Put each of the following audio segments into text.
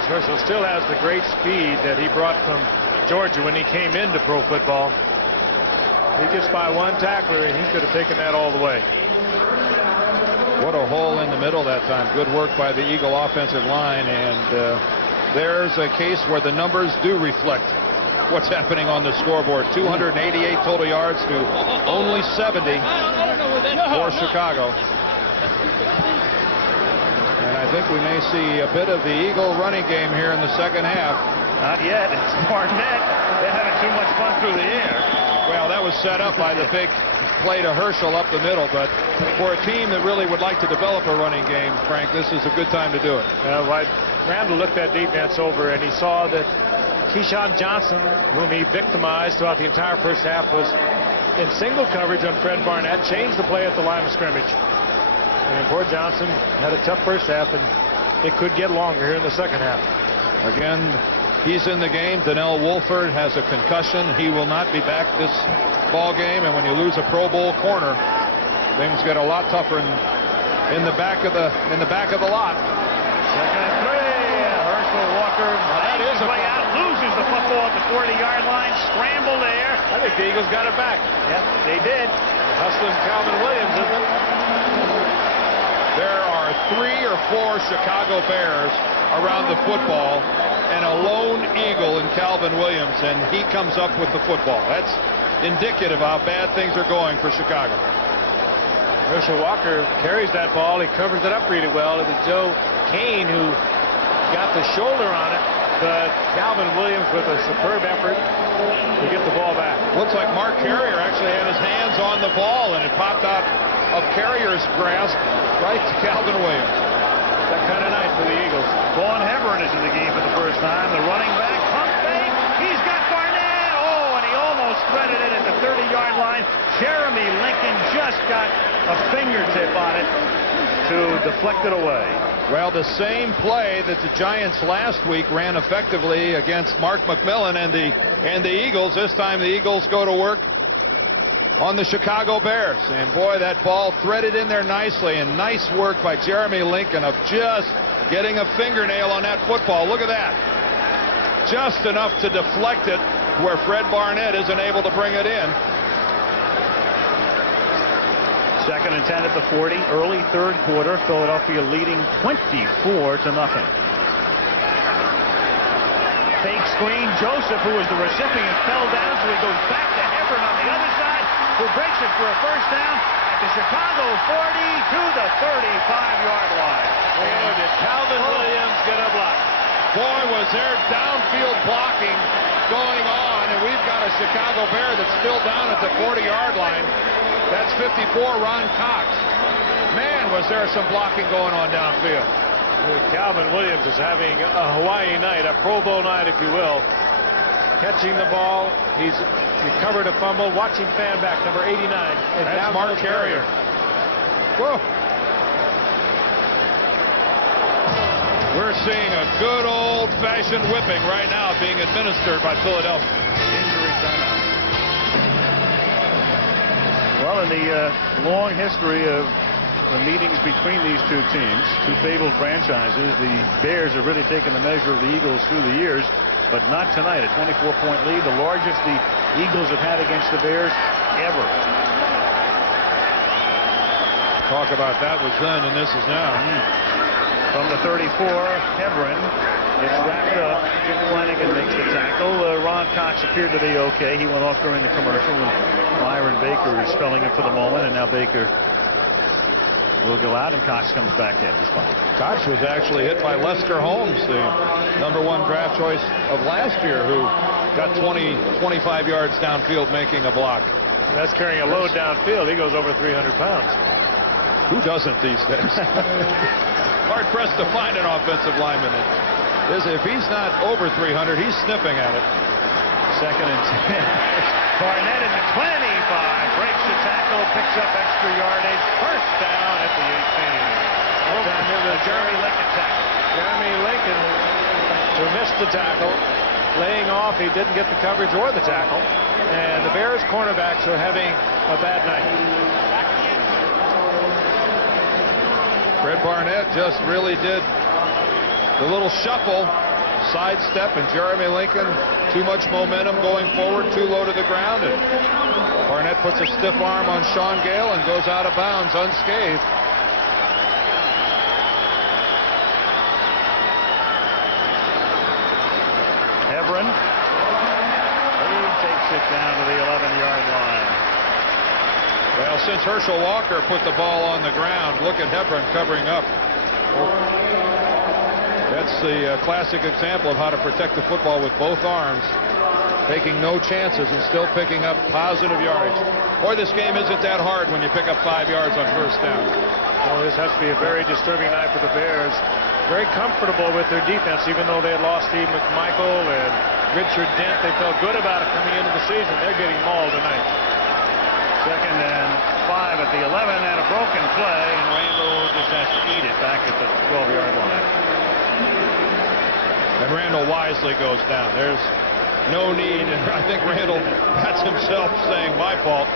Alex Herschel still has the great speed that he brought from Georgia when he came into pro football. He gets by one tackler, and he could have taken that all the way. What a hole in the middle that time. Good work by the Eagle offensive line, and there's a case where the numbers do reflect what's happening on the scoreboard. 288 total yards to only 70 for Chicago. And I think we may see a bit of the Eagle running game here in the second half. Not yet. It's Barnett. They're having too much fun through the air. Well, that was set up by the big play to Herschel up the middle, but for a team that really would like to develop a running game, Frank, this is a good time to do it. Randall looked that defense over, and he saw that Keyshawn Johnson, whom he victimized throughout the entire first half, was in single coverage on Fred Barnett, changed the play at the line of scrimmage. And poor Johnson had a tough first half, and it could get longer here in the second half. Again, he's in the game. Donnell Wolford has a concussion. He will not be back this ball game, and when you lose a Pro Bowl corner, things get a lot tougher in the back of the lot. Second and 3. Herschel Walker bangs his way out, loses the football at the 40-yard line. Scramble there. I think the Eagles got it back. Yep, they did. Hustling Calvin Williams, isn't it? There are 3 or 4 Chicago Bears around the football and a lone Eagle in Calvin Williams, and he comes up with the football. That's indicative of how bad things are going for Chicago. Herschel Walker carries that ball. He covers it up really well. It was Joe Kane who got the shoulder on it, but Calvin Williams with a superb effort to get the ball back. Looks like Mark Carrier actually had his hands on the ball, and it popped out of Carrier's grasp right to Calvin Williams. That kind of night for the Eagles. Vaughn Hebron is in the game for the first time. The running back, pump fake. He's got Barnett. Oh, and he almost threaded it at the 30-yard line. Jeremy Lincoln just got a fingertip on it to deflect it away. Well, the same play that the Giants last week ran effectively against Mark McMillan and the Eagles. This time the Eagles go to work on the Chicago Bears. And boy, that ball threaded in there nicely, and nice work by Jeremy Lincoln of just getting a fingernail on that football. Look at that. Just enough to deflect it where Fred Barnett isn't able to bring it in. Second and 10 at the 40, early third quarter. Philadelphia leading 24-0. Fake screen. Joseph, who was the recipient, fell down, so he goes back to Hebron on the other side, who breaks it for a first down at the Chicago 40 to the 35-yard line. Oh, did Calvin Williams get a block? Boy, was there downfield blocking going on, and we've got a Chicago Bear that's still down at the 40-yard line. That's 54, Ron Cox. Man, was there some blocking going on downfield. Calvin Williams is having a Hawaii night, a Pro Bowl night, if you will. Catching the ball. He's recovered a fumble. Watch him fan back, number 89. That's Mark Carrier. Whoa. We're seeing a good old-fashioned whipping right now being administered by Philadelphia. Injury timeout. Well, in the long history of the meetings between these two teams, two fabled franchises, the Bears have really taken the measure of the Eagles through the years, but not tonight. A 24-point lead, the largest the Eagles have had against the Bears ever. Talk about that was then and this is now. From the 34, Hebron gets wrapped up. Jim Flanagan makes the tackle. Ron Cox appeared to be okay. He went off during the commercial, and Myron Baker is spelling it for the moment, and now Baker will go out, and Cox comes back in. Cox was actually hit by Lester Holmes, the #1 draft choice of last year, who got 25 yards downfield making a block. And that's carrying a load downfield. He goes over 300 pounds. Who doesn't these days? Hard pressed to find an offensive lineman. If he's not over 300, he's sniffing at it. Second and 10. Barnett at the 25. Breaks the tackle, picks up extra yardage. First down at the 18. The Jeremy Lincoln tackle. Jeremy Lincoln, who missed the tackle, laying off. He didn't get the coverage or the tackle. And the Bears cornerbacks are having a bad night. Fred Barnett just really did the little shuffle sidestep, and Jeremy Lincoln, too much momentum going forward, too low to the ground, and Barnett puts a stiff arm on Sean Gale and goes out of bounds unscathed. Hebron, he takes it down to the 11-yard line. Well, since Herschel Walker put the ball on the ground, look at Hebron covering up. That's the classic example of how to protect the football with both arms, taking no chances and still picking up positive yardage. Boy, this game isn't that hard when you pick up 5 yards on first down. Well, this has to be a very disturbing night for the Bears. Very comfortable with their defense, even though they had lost Steve McMichael and Richard Dent. They felt good about it coming into the season. They're getting mauled tonight. 2nd and 5 at the 11, and a broken play, and Randall just has to eat it back at the 12-yard line. And Randall wisely goes down. There's no need, and I think Randall pats himself saying, my fault.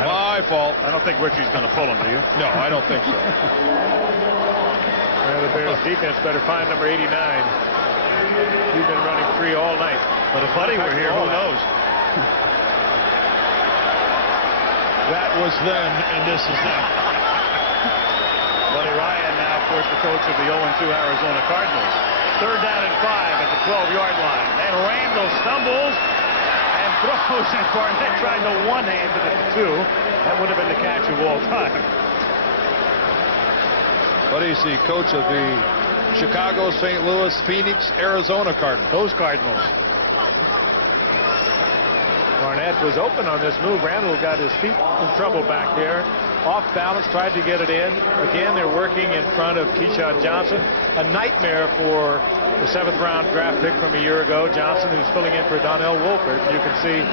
My fault. I don't think Richie's going to pull him, do you? No, I don't think so. Well, the Bears defense better find number 89. He's been running free all night. But if Buddy were here, who knows? That was then, and this is now. Buddy Ryan now, of course, the coach of the 0-2 Arizona Cardinals. 3rd down and 5 at the 12-yard line. Then Randall stumbles and throws, and Barnett tried to one-hand it at the 2. That would have been the catch of all time. Buddy's the coach of the Chicago, St. Louis, Phoenix, Arizona Cardinals. Those Cardinals. Barnett was open on this move. Randall got his feet in trouble back there. Off balance, tried to get it in. Again, they're working in front of Keyshawn Johnson. A nightmare for the 7th-round draft pick from a year ago. Johnson, who's filling in for Donnell Wolford. You can see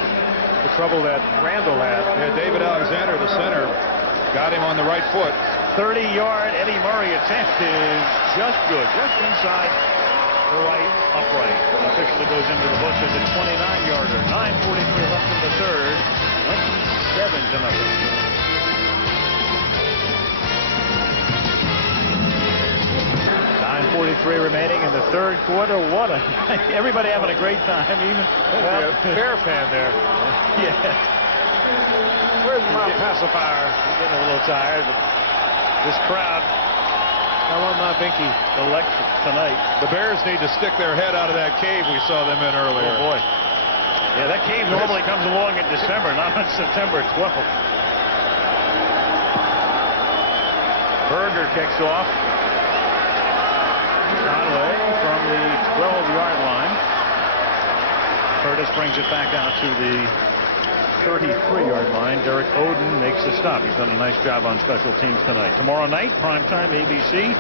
the trouble that Randall had. Yeah, David Alexander, the center, got him on the right foot. 30-yard Eddie Murray attempt is just good, just inside the right upright. Officially goes into the books as a 29-yarder. 9:43 left in the 3rd. 27-0. 9:43 remaining in the 3rd quarter. What a everybody having a great time. Even Bear fan there. Yeah. Where's my pacifier? I'm getting a little tired. This crowd, I want my binky. electric tonight. The Bears need to stick their head out of that cave we saw them in earlier. Oh boy. Yeah, that cave normally comes along in December, not on September 12th. Berger kicks off. Conway from the 12-yard line. Curtis brings it back out to the 33-yard line. Derek Oden makes a stop. He's done a nice job on special teams tonight. Tomorrow night, primetime ABC,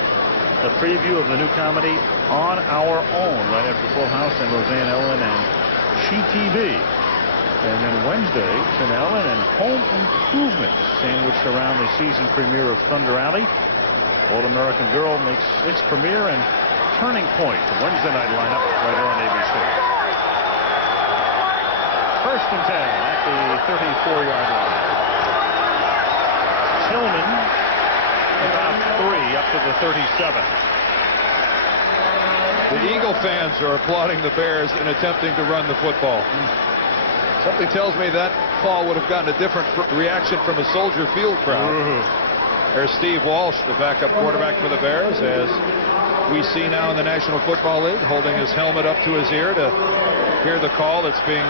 a preview of the new comedy On Our Own, right after Full House and Roseanne Ellen and She TV. And then Wednesday, Tim Allen and Home Improvement, sandwiched around the season premiere of Thunder Alley. All American Girl makes its premiere, and Turning Point, the Wednesday night lineup right here on ABC. 1st and 10 at the 34-yard line. Tillman about 3 up to the 37. The Eagle fans are applauding the Bears in attempting to run the football. Something tells me that call would have gotten a different reaction from a Soldier Field crowd. There's Steve Walsh, the backup quarterback for the Bears, as we see now in the National Football League, holding his helmet up to his ear to hear the call that's being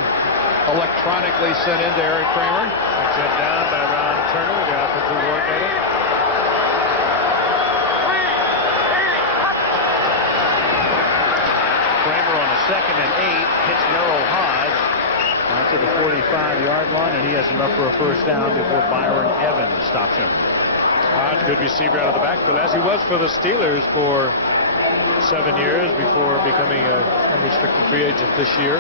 electronically sent into Eric Kramer. Sent down by Ron Turner, the offensive coordinator. Kramer on a 2nd and 8 hits Merrill Hodge out to the 45-yard line, and he has enough for a first down before Byron Evans stops him. Hodge, good receiver out of the backfield, as he was for the Steelers for 7 years before becoming a unrestricted free agent this year.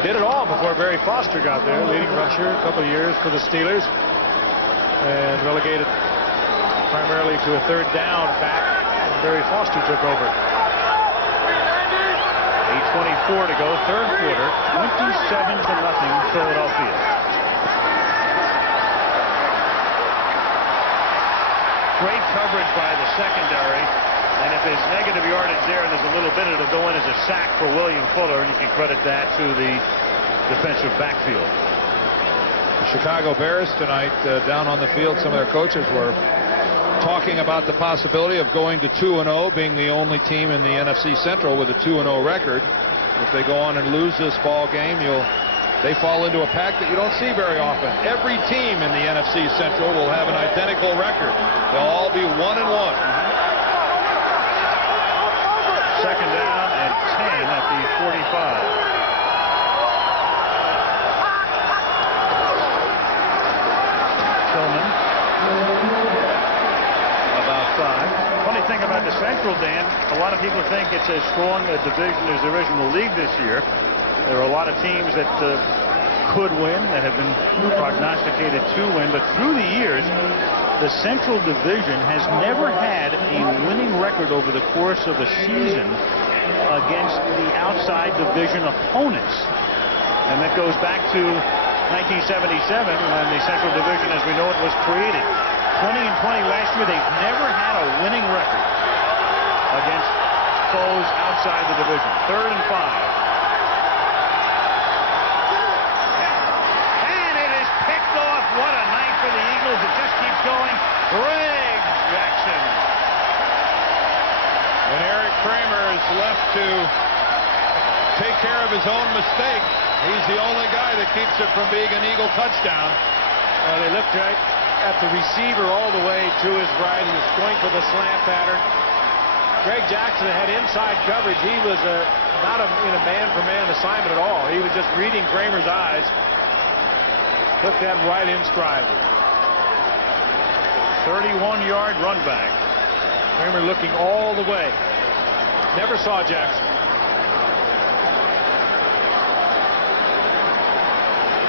Did it all before Barry Foster got there, leading rusher a couple of years for the Steelers, and relegated primarily to a 3rd down back when Barry Foster took over. 8:24 to go, 3rd quarter, 27-0 Philadelphia. Great coverage by the secondary, and if it there's negative yardage there, and there's a little bit. It'll go in as a sack for William Fuller, and you can credit that to the defensive backfield. The Chicago Bears tonight down on the field, some of their coaches were talking about the possibility of going to 2-0, being the only team in the NFC Central with a 2-0 record. If they go on and lose this ball game, they fall into a pack that you don't see very often. Every team in the NFC Central will have an identical record. They'll all be 1-1. Second down and 10 at the 45. Tillman. About 5. Funny thing about the Central, Dan, a lot of people think it's as strong a division as there is in the league this year. There are a lot of teams that could win, that have been prognosticated to win, but through the years, the Central Division has never had a winning record over the course of a season against the outside division opponents. And that goes back to 1977, when the Central Division, as we know it, was created. 20-20 last year, they've never had a winning record against foes outside the division. 3rd and 5. What a night for the Eagles. It just keeps going. Greg Jackson. And Eric Kramer is left to take care of his own mistake. He's the only guy that keeps it from being an Eagle touchdown. Well, they looked right at the receiver all the way to his right. He was going for the slant pattern. Greg Jackson had inside coverage. He was not in a man-for-man assignment at all. He was just reading Kramer's eyes. Took that right in stride. 31-yard run back. Kramer looking all the way. Never saw Jackson.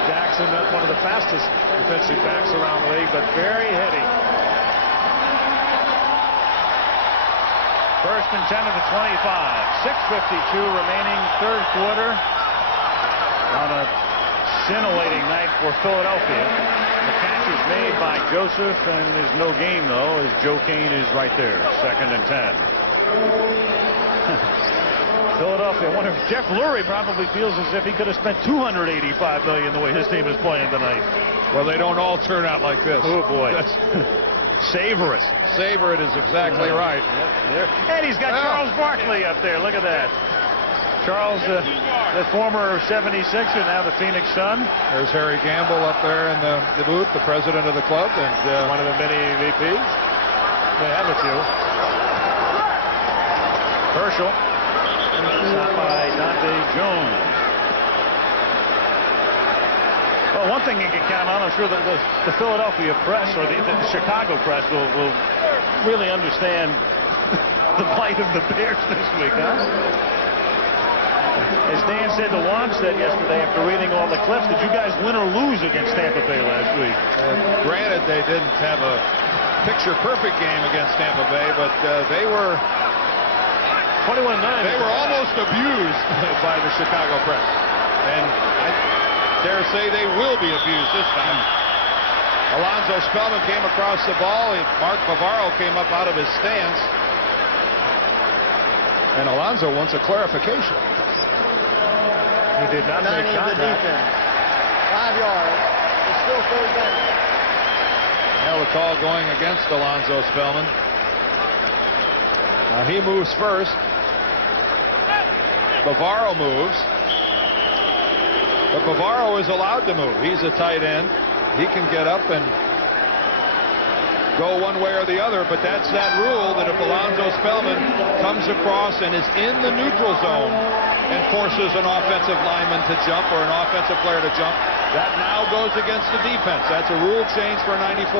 Jackson, one of the fastest defensive backs around the league, but very heady. 1st and 10 at the 25. 6:52 remaining, 3rd quarter. On a scintillating night for Philadelphia. The catch is made by Joseph, and there's no game, though, as Joe Kane is right there. 2nd and 10. Philadelphia, I wonder if Jeff Lurie probably feels as if he could have spent $285 million the way his team is playing tonight. Well, they don't all turn out like this. Oh, boy. Savor it. Savor it is exactly right. Yep. And he's got Charles Barkley up there. Look at that. Charles, the former 76er, now the Phoenix Sun. There's Harry Gamble up there in the booth, the president of the club, and one of the many VPs. They have a few. Herschel, shot by Dante Jones. Well, one thing you can count on, I'm sure that the Philadelphia press, or the Chicago press, will really understand the plight of the Bears this week, huh? As Dan said to Wannstedt yesterday after reading all the clips, did you guys win or lose against Tampa Bay last week? Granted, they didn't have a picture-perfect game against Tampa Bay, but they were 21-9. They were almost abused by the Chicago press, and I dare say they will be abused this time. Alonzo Spellman came across the ball. Mark Bavaro came up out of his stance, and Alonzo wants a clarification. He did not make contact. The defense. 5 yards. It's still 3rd down. Now the call going against Alonzo Spellman. Now he moves first. Bavaro moves. But Bavaro is allowed to move. He's a tight end. He can get up and go one way or the other, but that's that rule that if Alonzo Spellman comes across and is in the neutral zone and forces an offensive lineman to jump or an offensive player to jump, that now goes against the defense. That's a rule change for 94.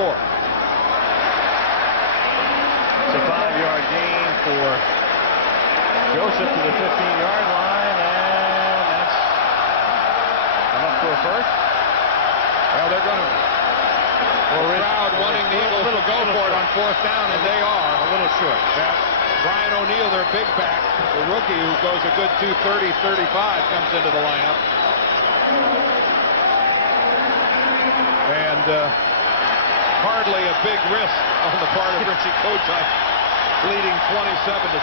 It's a 5-yard gain for Joseph to the 15-yard line, and that's enough for a first. Well, they're going to... The crowd wanting the Eagles to go for it on 4th down, and they are. A little short. Yeah. Brian O'Neill, their big back, the rookie who goes a good 230-35, comes into the lineup. And hardly a big risk on the part of Richie Kojak, leading 27-6.